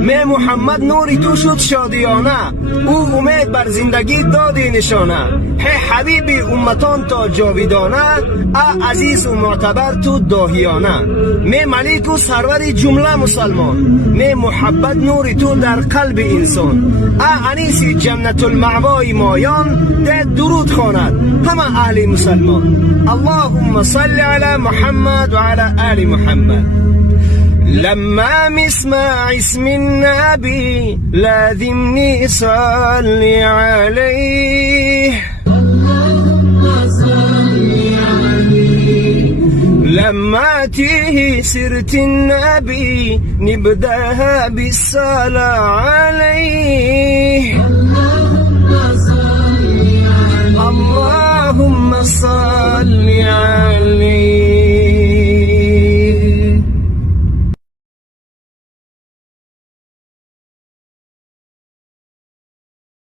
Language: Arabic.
می محمد نوری تو شد شادیانه، او امید بر زندگی دادی نشانه. هی حبیبی امتان تا جاویدانه، عزیز و معتبر تو داهیانه. می ملیک و سرور جمله مسلمان، می محبت نوری تو در قلب انسان. انیسی جنت المعوای مایان، ده درود خواند همه اهل مسلمان. اللهم صل على محمد وعلى آل محمد. لما مسمع اسم النبي لازمني صلي عليه. اللهم صل عليه. لما تيه سيرة النبي نبدأها بالصلاة عليه. اللهم صل عليه. اللهم صل عليه.